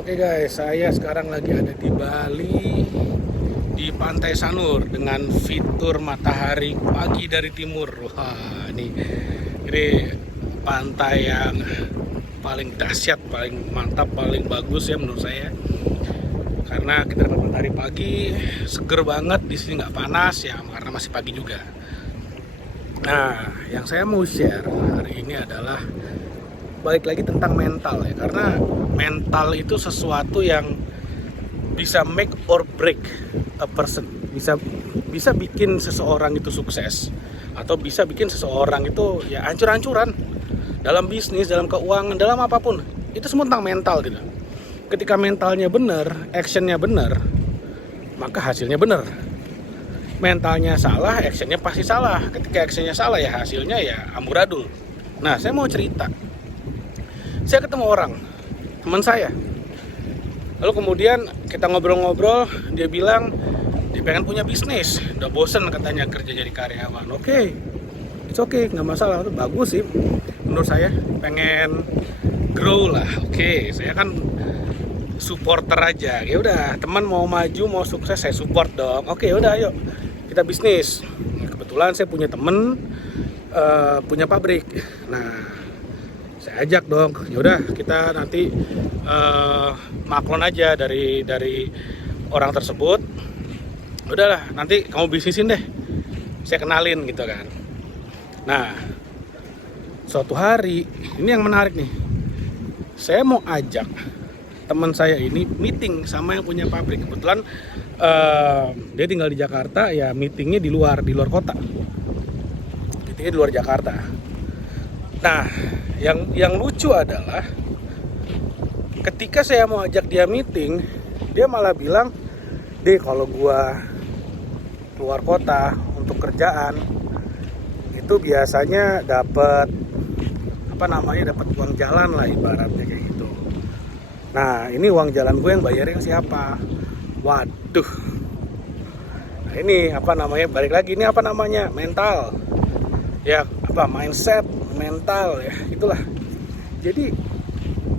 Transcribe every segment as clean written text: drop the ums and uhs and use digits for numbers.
Oke guys, saya sekarang lagi ada di Bali, di Pantai Sanur dengan fitur matahari pagi dari timur. Wah, ini pantai yang paling dahsyat, paling mantap, paling bagus ya menurut saya. Karena kita dapat matahari pagi, seger banget, di sini nggak panas ya, karena masih pagi juga. Nah, yang saya mau share hari ini adalah balik lagi tentang mental ya, karena mental itu sesuatu yang bisa make or break a person, bisa bikin seseorang itu sukses atau bisa bikin seseorang itu ya hancur-hancuran dalam bisnis, dalam keuangan, dalam apapun. Itu semua tentang mental gitu. Ketika mentalnya benar, actionnya benar, maka hasilnya benar. Mentalnya salah, actionnya pasti salah. Ketika actionnya salah ya hasilnya ya amburadul. Nah, saya mau cerita. Saya ketemu orang, teman saya. Lalu kemudian kita ngobrol-ngobrol, dia bilang dia pengen punya bisnis. Udah bosen katanya kerja jadi karyawan. Oke, it's okay, nggak masalah. Itu bagus sih menurut saya. Pengen grow lah. Oke, saya kan supporter aja. Ya udah, teman mau maju, mau sukses, saya support dong. Oke, udah ayo kita bisnis. Kebetulan saya punya temen punya pabrik. Nah, saya ajak dong, yaudah kita nanti maklon aja dari orang tersebut. Udahlah, nanti kamu bisnisin deh, saya kenalin gitu kan. Nah, suatu hari ini yang menarik nih, saya mau ajak teman saya ini meeting sama yang punya pabrik. Kebetulan dia tinggal di Jakarta, ya meetingnya di luar kota, meetingnya di luar Jakarta. Nah, yang lucu adalah ketika saya mau ajak dia meeting, dia malah bilang, "Deh, kalau gua keluar kota untuk kerjaan itu biasanya dapat dapat uang jalan lah ibaratnya kayak gitu. Nah, ini uang jalan gue yang bayarin siapa?" Waduh. Nah, ini balik lagi, ini mental. Ya, mindset, mental ya, itulah. Jadi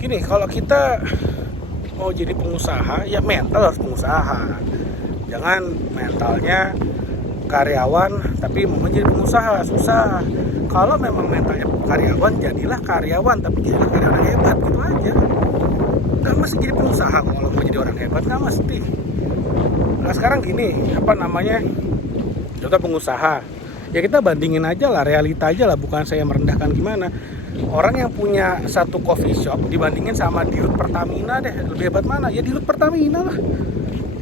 gini, kalau kita mau jadi pengusaha ya mental harus pengusaha. Jangan mentalnya karyawan tapi mau menjadi pengusaha, susah. Kalau memang mentalnya karyawan, jadilah karyawan tapi jadilah karyawan yang hebat, gitu aja. Gak mesti jadi pengusaha kalau mau jadi orang hebat, gak mesti. Nah, sekarang gini, kita pengusaha ya, kita bandingin aja lah, realita aja lah, bukan saya merendahkan gimana. Orang yang punya satu coffee shop dibandingin sama dirut Pertamina deh, lebih hebat mana? Ya dirut Pertamina lah.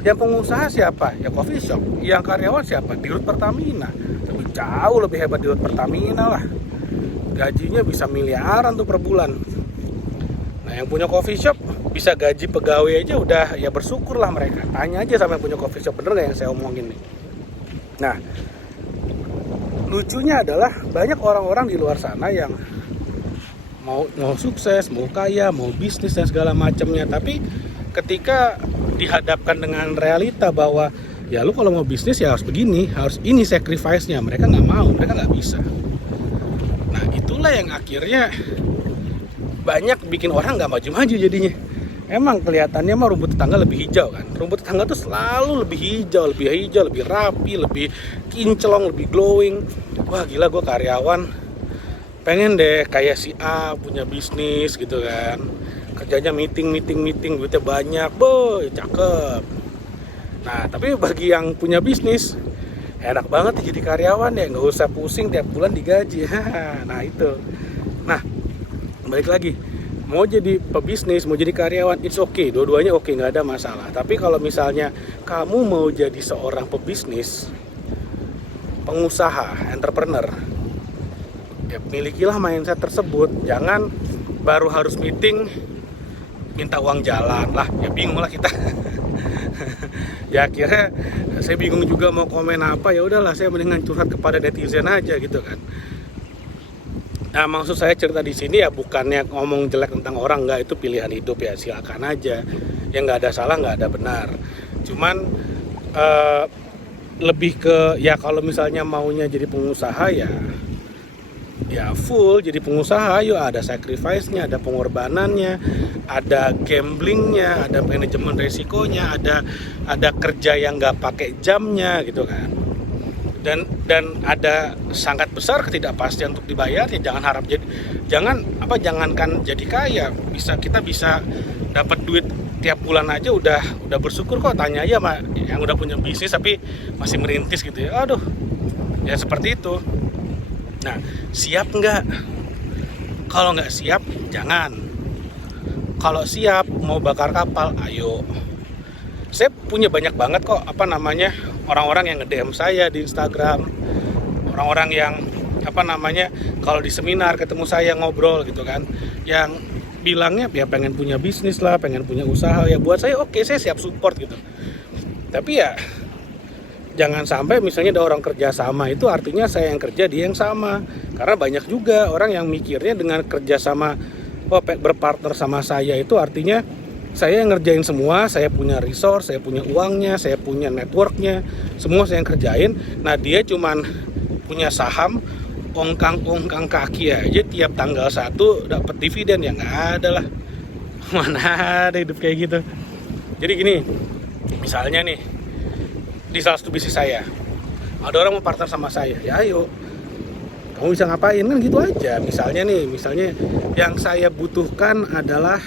Yang pengusaha siapa? Ya coffee shop. Yang karyawan siapa? Dirut Pertamina. Tapi jauh lebih hebat dirut Pertamina lah. Gajinya bisa miliaran tuh per bulan. Nah, yang punya coffee shop bisa gaji pegawai aja udah, ya bersyukur lah mereka. Tanya aja sama yang punya coffee shop, bener gak yang saya omongin nih? Nah, lucunya adalah banyak orang-orang di luar sana yang mau sukses, mau kaya, mau bisnis dan segala macamnya. Tapi ketika dihadapkan dengan realita bahwa ya lu kalau mau bisnis ya harus begini, harus ini sacrifice-nya, mereka nggak mau, mereka nggak bisa. Nah, itulah yang akhirnya banyak bikin orang nggak maju-maju jadinya. Emang kelihatannya mah rumput tetangga lebih hijau kan. Rumput tetangga tuh selalu lebih hijau, lebih rapi, lebih kinclong, lebih glowing. Wah gila, gue karyawan, pengen deh kayak si A, punya bisnis gitu kan. Kerjanya meeting, duitnya banyak, boy, cakep. Nah, tapi bagi yang punya bisnis, enak banget jadi karyawan ya, nggak usah pusing tiap bulan digaji. Nah itu. Nah, balik lagi. Mau jadi pebisnis, mau jadi karyawan, it's okay, dua-duanya oke, nggak ada masalah. Tapi kalau misalnya kamu mau jadi seorang pebisnis, pengusaha, entrepreneur, ya milikilah mindset tersebut. Jangan baru harus meeting minta uang jalan lah, ya bingung lah kita. Ya akhirnya saya bingung juga mau komen apa, ya udahlah saya mendingan curhat kepada netizen aja gitu kan. Nah, maksud saya cerita di sini ya bukannya ngomong jelek tentang orang, nggak, itu pilihan hidup ya, silakan aja. Yang nggak ada salah, nggak ada benar. Cuman lebih ke ya kalau misalnya maunya jadi pengusaha ya ya full jadi pengusaha, yuk ada sacrifice-nya, ada pengorbanannya, ada gamblingnya, ada manajemen resikonya, ada kerja yang nggak pakai jamnya gitu kan. Dan ada sangat besar ketidakpastian untuk dibayar. Ya jangankan jadi kaya, kita bisa dapat duit tiap bulan aja udah bersyukur kok. Tanya aja sama yang udah punya bisnis tapi masih merintis gitu ya. Aduh, ya seperti itu. Nah, siap nggak? Kalau nggak siap, jangan. Kalau siap, mau bakar kapal, ayo. Saya punya banyak banget kok orang-orang yang nge-DM saya di Instagram, orang-orang yang kalau di seminar ketemu saya ngobrol gitu kan, yang bilangnya ya pengen punya bisnis lah, pengen punya usaha. Ya buat saya oke, saya siap support gitu. Tapi ya jangan sampai misalnya ada orang kerja sama itu artinya saya yang kerja, dia yang sama. Karena banyak juga orang yang mikirnya dengan kerja sama, berpartner sama saya itu artinya saya yang ngerjain semua, saya punya resource, saya punya uangnya, saya punya networknya, semua saya yang kerjain. Nah dia cuman punya saham, ongkang kaki aja tiap tanggal 1 dapat dividen, ya nggak ada lah. Mana ada hidup kayak gitu. Jadi gini, misalnya nih di salah satu bisnis saya ada orang mau partner sama saya, ya ayo, kamu bisa ngapain kan gitu aja. Misalnya yang saya butuhkan adalah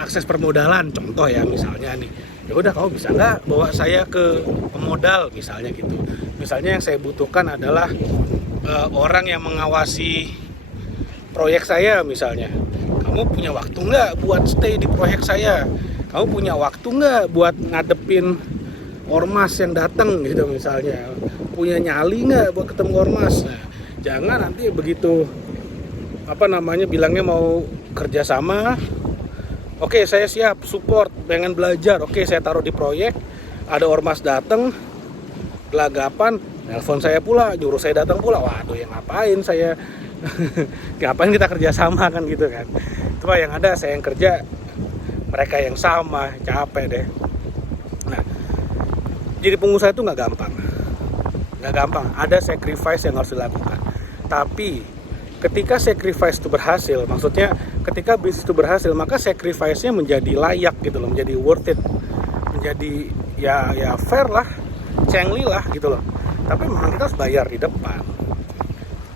akses permodalan, contoh ya misalnya nih, ya udah kamu bisa nggak bawa saya ke pemodal misalnya gitu. Misalnya yang saya butuhkan adalah orang yang mengawasi proyek saya misalnya. Kamu punya waktu nggak buat stay di proyek saya? Kamu punya waktu nggak buat ngadepin ormas yang datang gitu misalnya? Punya nyali nggak buat ketemu ormas? Nah, jangan nanti begitu bilangnya mau kerjasama. Oke, saya siap support, pengen belajar. Oke, saya taruh di proyek, ada ormas datang, gelagapan, nelpon saya pula, nyuruh saya datang pula. Waduh, yang ngapain saya? Ngapain kita kerja sama kan gitu kan? Itu yang ada saya yang kerja, mereka yang sama, capek deh. Nah, jadi pengusaha itu nggak gampang. Ada sacrifice yang harus dilakukan. Tapi ketika sacrifice itu berhasil, maksudnya ketika bisnis itu berhasil, maka sacrifice-nya menjadi layak gitu loh, menjadi worth it, menjadi ya fair lah, cengli lah gitu loh. Tapi memang kita harus bayar di depan.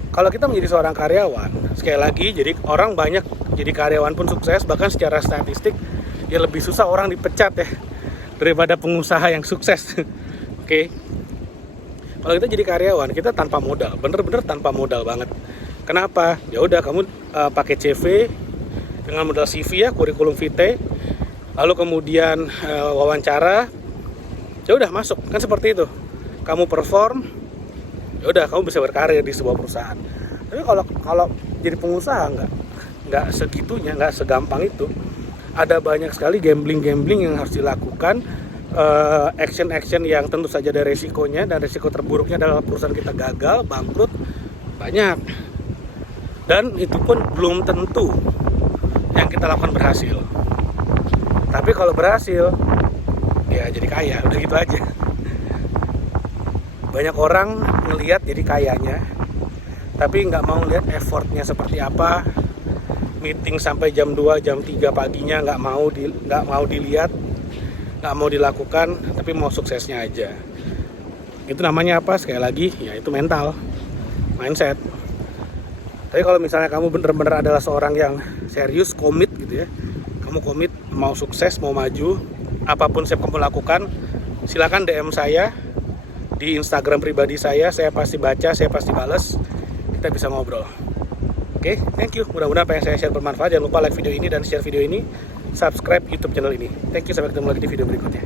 Kalau kita menjadi seorang karyawan, sekali lagi, jadi orang banyak jadi karyawan pun sukses, bahkan secara statistik ya lebih susah orang dipecat ya daripada pengusaha yang sukses. Oke. Kalau kita jadi karyawan, kita tanpa modal, bener-bener tanpa modal banget. Kenapa? Ya udah kamu pakai CV dengan modal CV ya, kurikulum vitae, lalu kemudian wawancara, ya udah masuk, kan seperti itu. Kamu perform, ya udah kamu bisa berkarir di sebuah perusahaan. Tapi kalau jadi pengusaha nggak segitunya, nggak segampang itu. Ada banyak sekali gambling yang harus dilakukan, action yang tentu saja ada resikonya, dan resiko terburuknya adalah perusahaan kita gagal, bangkrut, banyak. Dan itu pun belum tentu yang kita lakukan berhasil. Tapi kalau berhasil, ya jadi kaya, udah gitu aja. Banyak orang ngelihat jadi kayanya, tapi nggak mau lihat effortnya seperti apa. Meeting sampai jam 2, jam 3 paginya nggak mau dilihat, nggak mau dilakukan, tapi mau suksesnya aja. Itu namanya apa? Sekali lagi, ya itu mental, mindset. Tapi kalau misalnya kamu benar-benar adalah seorang yang serius, komit gitu ya, kamu komit, mau sukses, mau maju, apapun yang kamu lakukan, silakan DM saya di Instagram pribadi saya pasti baca, saya pasti balas, kita bisa ngobrol. Oke, thank you. Mudah-mudahan apa yang saya share bermanfaat. Jangan lupa like video ini dan share video ini, subscribe YouTube channel ini. Thank you, sampai ketemu lagi di video berikutnya.